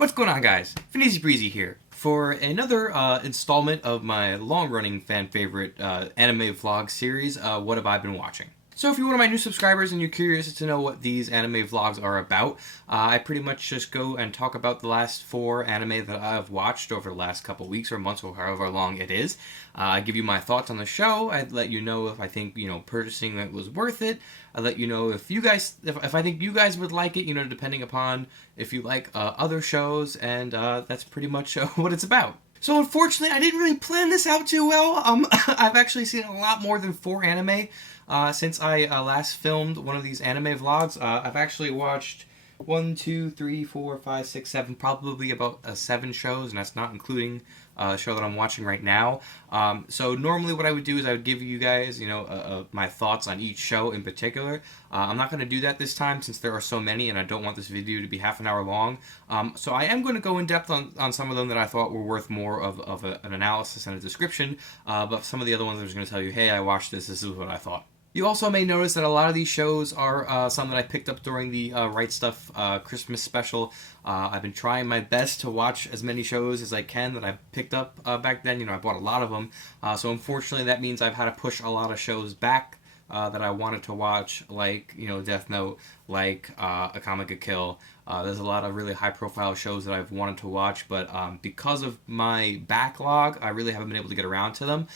What's going on, guys? Brezey here for another installment of my long-running fan favorite anime vlog series, What Have I Been Watching? So if you're one of my new subscribers and you're curious to know what these anime vlogs are about, I pretty much just go and talk about the last 4 anime that I've watched over the last couple weeks or months or however long it is. I give you my thoughts on the show. I let you know if I think, purchasing it was worth it. I let you know if I think you guys would like it, depending upon if you like other shows, and that's pretty much what it's about. So unfortunately, I didn't really plan this out too well. I've actually seen a lot more than 4 anime since I last filmed one of these anime vlogs. I've actually watched 1, 2, 3, 4, 5, 6, 7, probably about 7 shows, and that's not including the show that I'm watching right now. So normally what I would do is I would give you guys, my thoughts on each show in particular. I'm not going to do that this time since there are so many and I don't want this video to be half an hour long. So I am going to go in depth on some of them that I thought were worth more of an analysis and a description. But some of the other ones I'm just going to tell you, hey, I watched this is what I thought. You also may notice that a lot of these shows are some that I picked up during the Right Stuff Christmas special. I've been trying my best to watch as many shows as I can that I picked up back then. I bought a lot of them. So unfortunately that means I've had to push a lot of shows back that I wanted to watch, like, Death Note, like Akame ga Kill. There's a lot of really high-profile shows that I've wanted to watch, but because of my backlog, I really haven't been able to get around to them.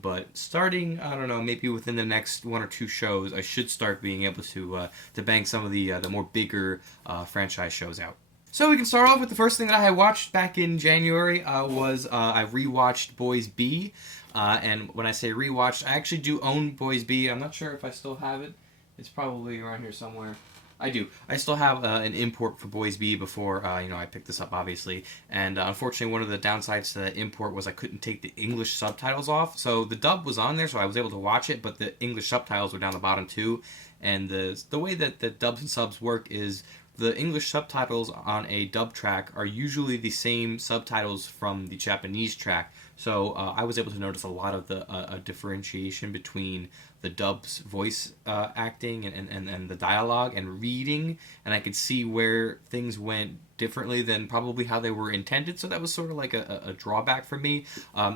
But starting, I don't know, maybe within the next 1 or 2 shows, I should start being able to bang some of the more bigger franchise shows out. So we can start off with the first thing that I had watched back in January was I rewatched Boys B. And when I say rewatched, I actually do own Boys B. I'm not sure if I still have it. It's probably around here somewhere. I do. I still have an import for Boys B before, I picked this up, obviously. And unfortunately, one of the downsides to that import was I couldn't take the English subtitles off. So the dub was on there, so I was able to watch it, but the English subtitles were down the bottom too. And the way that the dubs and subs work is the English subtitles on a dub track are usually the same subtitles from the Japanese track. So I was able to notice a lot of the differentiation between the dub's voice acting and the dialogue and reading, and I could see where things went differently than probably how they were intended. So that was sort of like a drawback for me.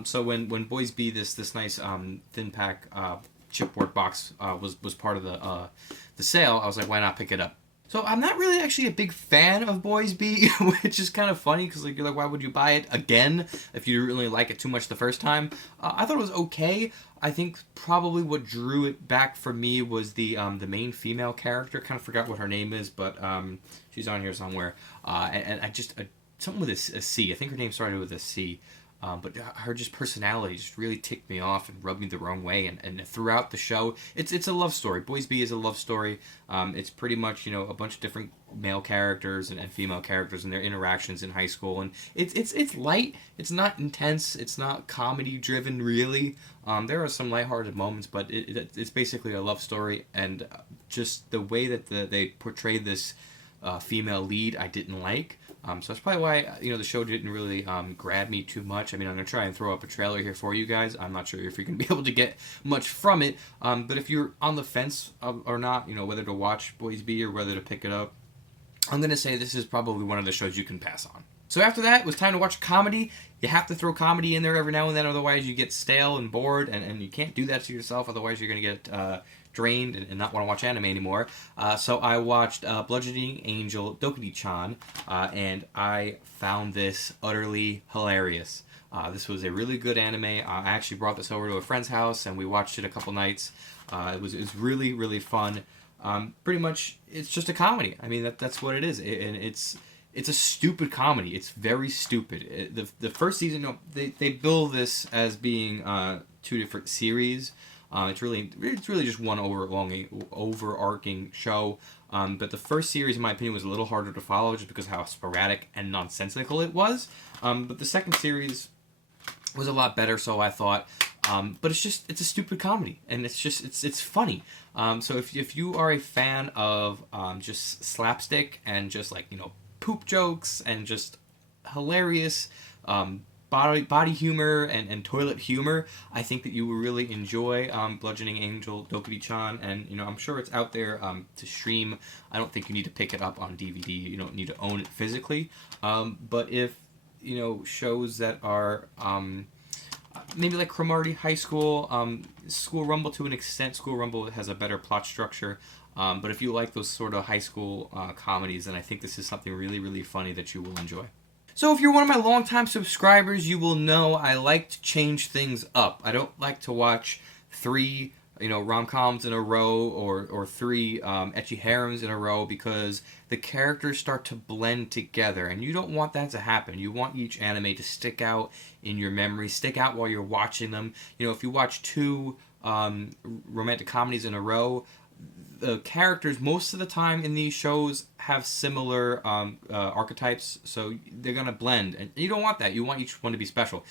So when Boys B, this nice thin pack chipboard box was part of the sale, I was like, why not pick it up? So I'm not really actually a big fan of Boys B, which is kind of funny because you're like, why would you buy it again if you didn't really like it too much the first time? I thought it was okay. I think probably what drew it back for me was the main female character. Kind of forgot what her name is, but she's on here somewhere. And I just something with a C. I think her name started with a C. But her just personality just really ticked me off and rubbed me the wrong way. And throughout the show, it's a love story. Boys B is a love story. It's pretty much a bunch of different male characters and female characters and their interactions in high school. And it's light. It's not intense. It's not comedy driven really. There are some lighthearted moments, but it's basically a love story. And just the way that they portrayed this female lead, I didn't like. So that's probably why the show didn't really grab me too much. I mean, I'm gonna try and throw up a trailer here for you guys. I'm not sure if you're gonna be able to get much from it, but if you're on the fence or not, whether to watch Boys B or whether to pick it up, I'm gonna say this is probably one of the shows you can pass on. So after that, it was time to watch comedy. You have to throw comedy in there every now and then, otherwise you get stale and bored, and you can't do that to yourself. Otherwise, you're gonna get drained and not want to watch anime anymore. So I watched Bludgeoning Angel Dokuri-chan, and I found this utterly hilarious. This was a really good anime. I actually brought this over to a friend's house and we watched it a couple nights. It was really, really fun. Pretty much, it's just a comedy. I mean, that's what it is. And it's a stupid comedy. It's very stupid. The first season, they bill this as being 2 different series. It's really just one overarching show. But the first series, in my opinion, was a little harder to follow just because of how sporadic and nonsensical it was. But the second series was a lot better, so I thought. But it's a stupid comedy, and it's funny. So if you are a fan of just slapstick and just like poop jokes and just hilarious body humor and toilet humor, I think that you will really enjoy Bludgeoning Angel Dokuri-chan, and I'm sure it's out there to stream. I don't think you need to pick it up on DVD. You don't need to own it physically. But if shows that are maybe like Cromartie High School, School Rumble to an extent. School Rumble has a better plot structure. But if you like those sort of high school comedies, then I think this is something really, really funny that you will enjoy. So if you're one of my longtime subscribers, you will know I like to change things up. I don't like to watch 3 rom-coms in a row or 3 ecchi harems in a row, because the characters start to blend together, and you don't want that to happen. You want each anime to stick out in your memory, stick out while you're watching them. If you watch 2 romantic comedies in a row, the characters most of the time in these shows have similar archetypes, so they're gonna blend, and you don't want that. You want each one to be special.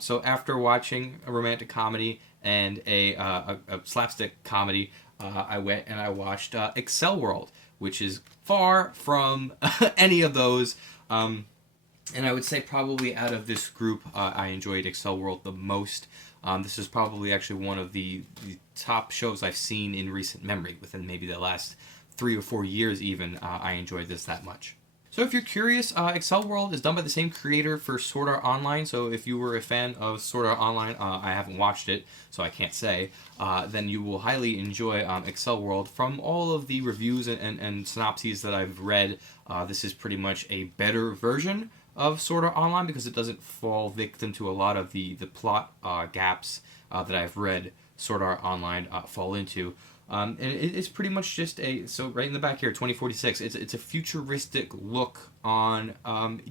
So after watching a romantic comedy and a slapstick comedy, I went and I watched Accel World, which is far from any of those. And I would say probably out of this group, I enjoyed Accel World the most. This is probably actually one of the top shows I've seen in recent memory, within maybe the last 3 or 4 years even. I enjoyed this that much. So if you're curious, Accel World is done by the same creator for Sword Art Online, so if you were a fan of Sword Art Online, I haven't watched it, so I can't say, then you will highly enjoy Accel World. From all of the reviews and synopses that I've read, this is pretty much a better version of Sword Art Online, because it doesn't fall victim to a lot of the plot gaps that I've read Sword Art Online fall into. And it's pretty much just so right in the back here, 2046, it's a futuristic look on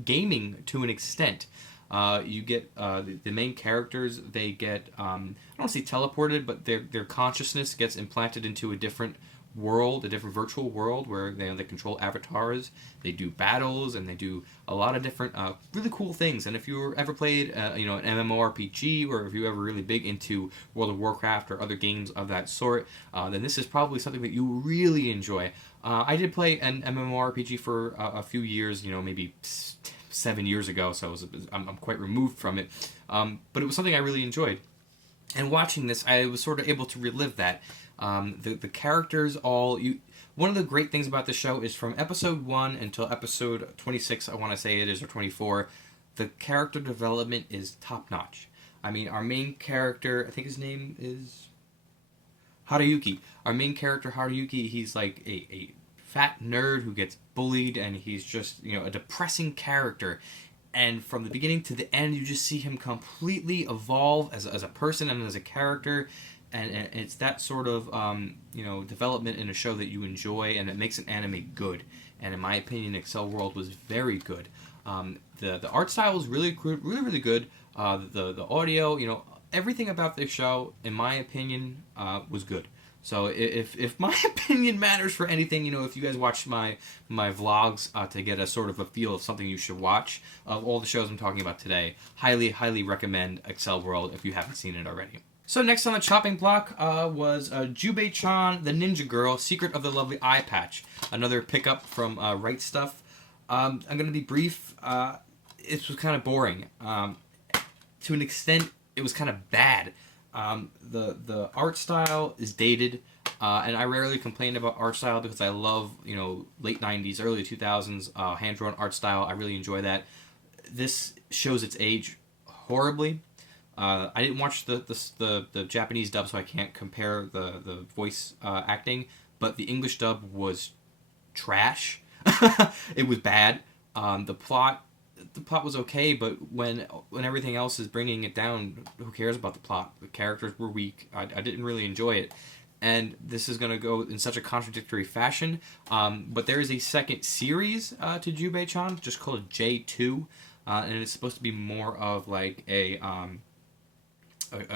gaming to an extent. You get the main characters, they get, I don't want to say teleported, but their consciousness gets implanted into a different world, a different virtual world, where they control avatars, they do battles, and they do a lot of different really cool things. And if you ever played an MMORPG, or if you're ever really big into World of Warcraft or other games of that sort, then this is probably something that you will really enjoy. I did play an MMORPG for a few years, maybe 7 years ago, so I'm quite removed from it, but it was something I really enjoyed. And watching this, I was sort of able to relive that. The characters one of the great things about the show is from episode 1 until episode 26, I want to say it is, or 24, the character development is top-notch. I mean, our main character, I think his name is Haruyuki. Our main character, Haruyuki, he's like a fat nerd who gets bullied, and he's just, a depressing character. And from the beginning to the end, you just see him completely evolve as a person and as a character. And it's that sort of, development in a show that you enjoy, and it makes an anime good. And in my opinion, Accel World was very good. The art style was really good, really good. The audio, everything about this show, in my opinion, was good. So if my opinion matters for anything, if you guys watch my vlogs to get a sort of a feel of something you should watch, of all the shows I'm talking about today, highly, highly recommend Accel World if you haven't seen it already. So next on the chopping block was Jubei-chan, the Ninja Girl, Secret of the Lovely Eye Patch. Another pickup from Right Stuff. I'm going to be brief. It was kind of boring. To an extent, it was kind of bad. The art style is dated, and I rarely complain about art style because I love, late 90s, early 2000s hand-drawn art style. I really enjoy that. This shows its age horribly. I didn't watch the Japanese dub, so I can't compare the voice acting, but the English dub was trash. It was bad. The plot was okay, but when everything else is bringing it down, who cares about the plot? The characters were weak. I didn't really enjoy it. And this is going to go in such a contradictory fashion. But there is a second series to Jubei-chan, just called J2. And it's supposed to be more of like a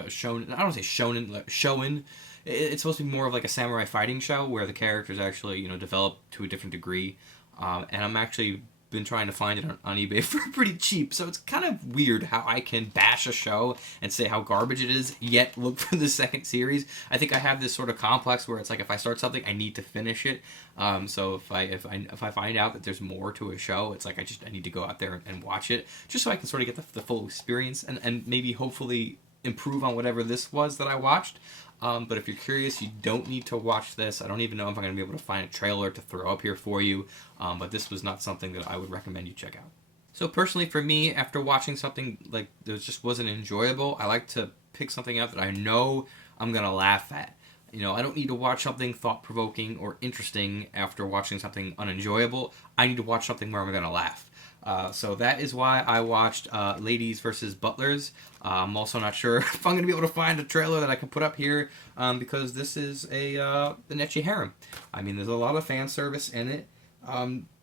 shonen. I don't want to say shonen, like shonen. It's supposed to be more of like a samurai fighting show where the characters actually, develop to a different degree. And I'm actually been trying to find it on eBay for pretty cheap, so it's kind of weird how I can bash a show and say how garbage it is, yet look for the second series. I think I have this sort of complex where it's like if I start something, I need to finish it. So if I find out that there's more to a show, it's like I need to go out there and watch it, just so I can sort of get the full experience and maybe hopefully improve on whatever this was that I watched. But if you're curious, you don't need to watch this. I don't even know if I'm going to be able to find a trailer to throw up here for you, but this was not something that I would recommend you check out. So personally for me, after watching something like that just wasn't enjoyable, I like to pick something out that I know I'm going to laugh at. You know, I don't need to watch something thought-provoking or interesting after watching something unenjoyable. I need to watch something where I'm going to laugh. So that is why I watched Ladies vs. Butlers. I'm also not sure if I'm going to be able to find a trailer that I can put up here, because this is an ecchi harem. I mean, there's a lot of fan service in it,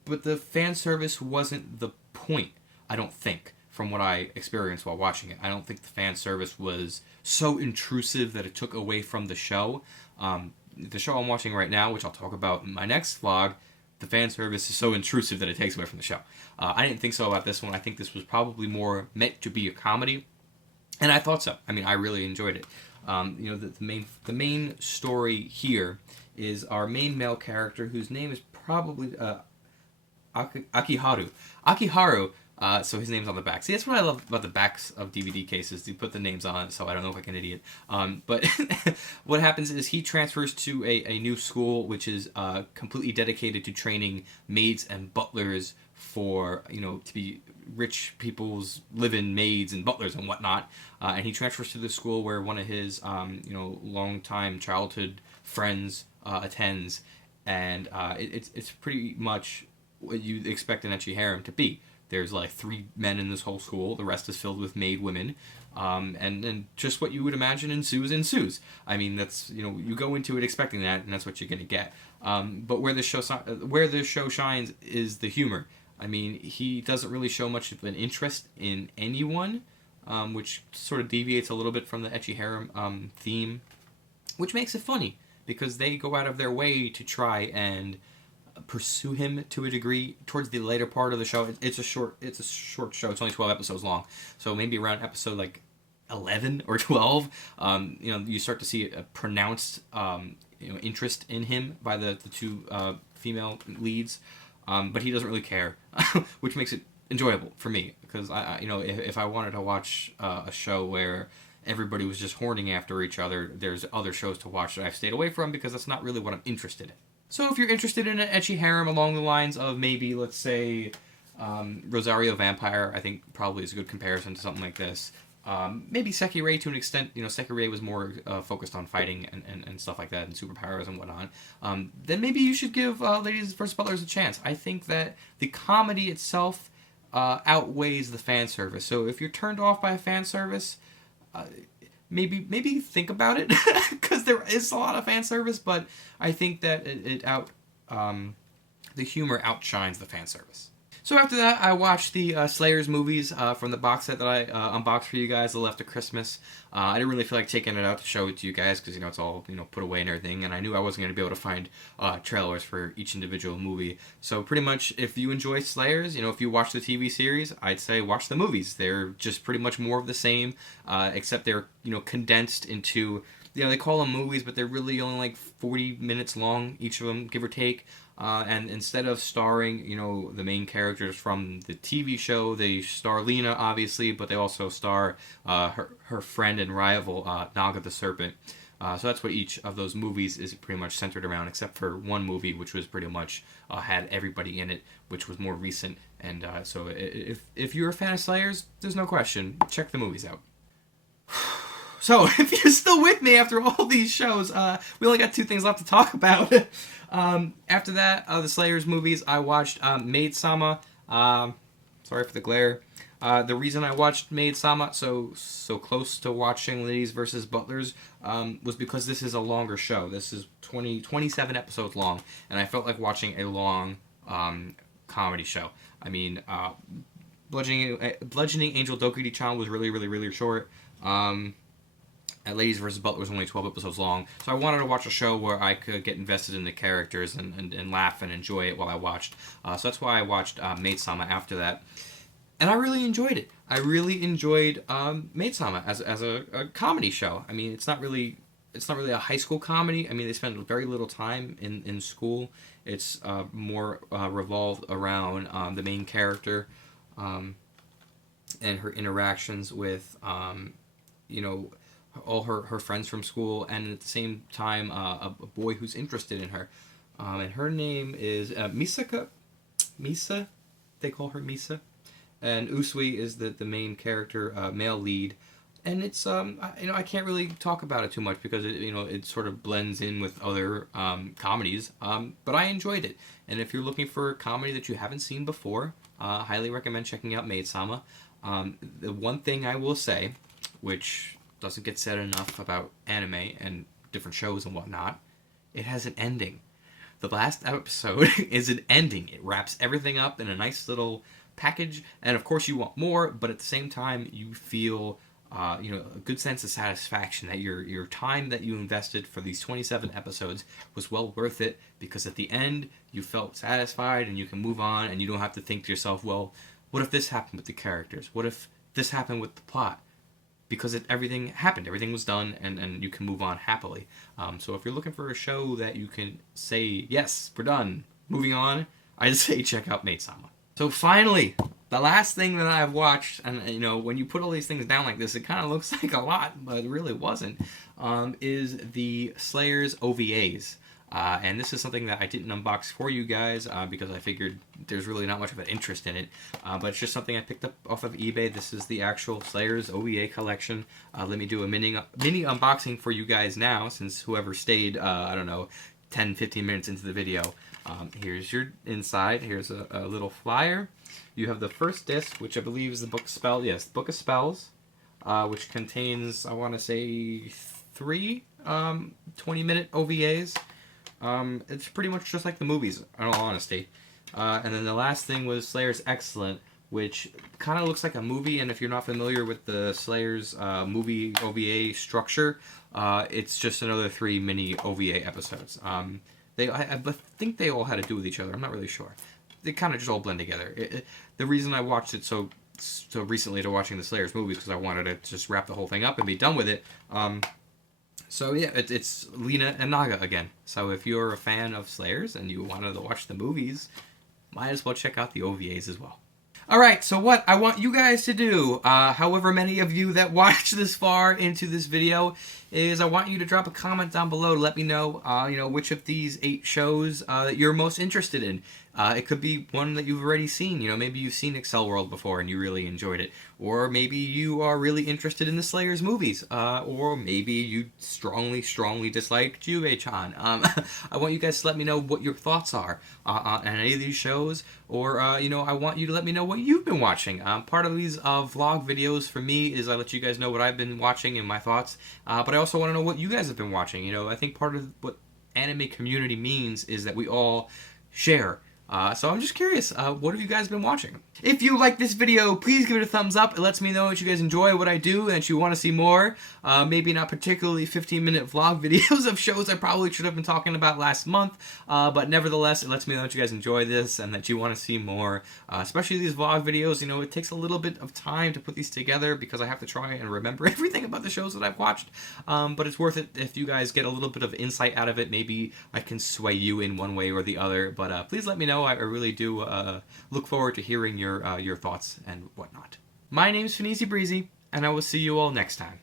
but the fan service wasn't the point, I don't think, from what I experienced while watching it. I don't think the fan service was so intrusive that it took away from the show. The show I'm watching right now, which I'll talk about in my next vlog, the fan service is so intrusive that it takes away from the show. I didn't think so about this one. I think this was probably more meant to be a comedy, and I thought so. I mean, I really enjoyed it. You know, the main story here is our main male character, whose name is probably Akiharu. Akiharu. So his name's on the back. See, that's what I love about the backs of DVD cases. You put the names on it, so I don't look like an idiot. But what happens is he transfers to a new school, which is completely dedicated to training maids and butlers for, you know, to be rich people's live-in maids and butlers and whatnot. And he transfers to the school where one of his, you know, longtime childhood friends attends. And it's pretty much what you'd expect an ecchi harem to be. There's like 3 men in this whole school. The rest is filled with maid women. And just what you would imagine ensues. I mean, that's, you know, you go into it expecting that, and that's what you're going to get. But where this show shines is the humor. I mean, he doesn't really show much of an interest in anyone, which sort of deviates a little bit from the ecchi harem theme, which makes it funny, because they go out of their way to try and pursue him to a degree towards the later part of the show. It's a short show. It's only 12 episodes long, so maybe around episode like 11 or 12, you know, you start to see a pronounced you know, interest in him by the 2 female leads, but he doesn't really care, which makes it enjoyable for me, because I you know, if I wanted to watch a show where everybody was just horning after each other, there's other shows to watch that I've stayed away from, because that's not really what I'm interested in. So if you're interested in an ecchi harem along the lines of maybe, let's say, Rosario Vampire, I think probably is a good comparison to something like this. Maybe Sekirei to an extent. You know, Sekirei was more focused on fighting and stuff like that, and superpowers and whatnot. Then maybe you should give Ladies vs. Butlers a chance. I think that the comedy itself outweighs the fan service. So if you're turned off by a fan service, maybe think about it, because there is a lot of fan service, but I think that the humor outshines the fan service. So after that, I watched the Slayers movies from the box set that I unboxed for you guys the left of Christmas. I didn't really feel like taking it out to show it to you guys, because, you know, it's all, you know, put away and everything, and I knew I wasn't going to be able to find trailers for each individual movie. So pretty much, if you enjoy Slayers, you know, if you watch the TV series, I'd say watch the movies. They're just pretty much more of the same, except they're, you know, condensed into, you know, they call them movies, but they're really only like 40 minutes long, each of them, give or take. And instead of starring, you know, the main characters from the TV show, they star Lena, obviously, but they also star her friend and rival, Naga the Serpent. So that's what each of those movies is pretty much centered around, except for one movie, which was pretty much had everybody in it, which was more recent. And so if you're a fan of Slayers, there's no question, check the movies out. So, if you're still with me after all these shows, we only got 2 things left to talk about. After that, the Slayers movies, I watched Maid-sama. Sorry for the glare. The reason I watched Maid-sama so close to watching Ladies vs. Butlers was because this is a longer show. This is 27 episodes long, and I felt like watching a long comedy show. I mean, Bludgeoning Angel Dokuri-chan was really, really, really short. Ladies vs. Butler was only 12 episodes long, so I wanted to watch a show where I could get invested in the characters and laugh and enjoy it while I watched. So that's why I watched Maid-sama after that. And I really enjoyed it. I really enjoyed Maid-sama as a comedy show. I mean, it's not really a high school comedy. I mean, they spend very little time in school. It's more revolved around the main character and her interactions with, all her friends from school, and at the same time a boy who's interested in her. And her name is Misaka. Misa? They call her Misa. And Usui is the main character, male lead. And it's, I can't really talk about it too much because it sort of blends in with other comedies. But I enjoyed it. And if you're looking for a comedy that you haven't seen before, highly recommend checking out Maid-sama. The one thing I will say, which doesn't get said enough about anime and different shows and whatnot, it has an ending. The last episode is an ending. It wraps everything up in a nice little package, and of course you want more, but at the same time you feel a good sense of satisfaction that your time that you invested for these 27 episodes was well worth it, because at the end you felt satisfied and you can move on and you don't have to think to yourself, well, what if this happened with the characters? What if this happened with the plot? Because everything happened, everything was done, and you can move on happily. So if you're looking for a show that you can say, yes, we're done, moving on, I'd say check out Maid-sama. So finally, the last thing that I've watched, and when you put all these things down like this, it kind of looks like a lot, but it really wasn't, is the Slayers OVAs. And this is something that I didn't unbox for you guys because I figured there's really not much of an interest in it. But it's just something I picked up off of eBay. This is the actual Slayers OVA collection. Let me do a mini unboxing for you guys now, since whoever stayed, 10, 15 minutes into the video. Here's your inside. Here's a little flyer. You have the first disc, which I believe is the Book of Spells. Yes, Book of Spells, which contains, I want to say, 3 20-minute OVAs. It's pretty much just like the movies, in all honesty. And then the last thing was Slayers Excellent, which kind of looks like a movie, and if you're not familiar with the Slayers movie OVA structure, it's just another 3 mini OVA episodes. I think they all had to do with each other. I'm not really sure. They kind of just all blend together. The reason I watched it so recently to watching the Slayers movies, because I wanted to just wrap the whole thing up and be done with it. So yeah, it's Lina and Naga again. So if you're a fan of Slayers and you wanted to watch the movies, might as well check out the OVAs as well. Alright, so what I want you guys to do, however many of you that watch this far into this video, is I want you to drop a comment down below to let me know, which of these 8 shows that you're most interested in. It could be one that you've already seen. Maybe you've seen Accel World before and you really enjoyed it. Or maybe you are really interested in the Slayers movies. Or maybe you strongly dislike Juve-chan. I want you guys to let me know what your thoughts are on any of these shows. Or, I want you to let me know what you've been watching. Part of these vlog videos for me is I let you guys know what I've been watching and my thoughts. But I also want to know what you guys have been watching. I think part of what anime community means is that we all share. So I'm just curious, what have you guys been watching? If you like this video, please give it a thumbs up. It lets me know that you guys enjoy what I do and that you want to see more. Maybe not particularly 15-minute vlog videos of shows I probably should have been talking about last month. But nevertheless, it lets me know that you guys enjoy this and that you want to see more. Especially these vlog videos, it takes a little bit of time to put these together because I have to try and remember everything about the shows that I've watched. But it's worth it if you guys get a little bit of insight out of it. Maybe I can sway you in one way or the other. But please let me know. I really do look forward to hearing your thoughts and whatnot. My name's Brezey, and I will see you all next time.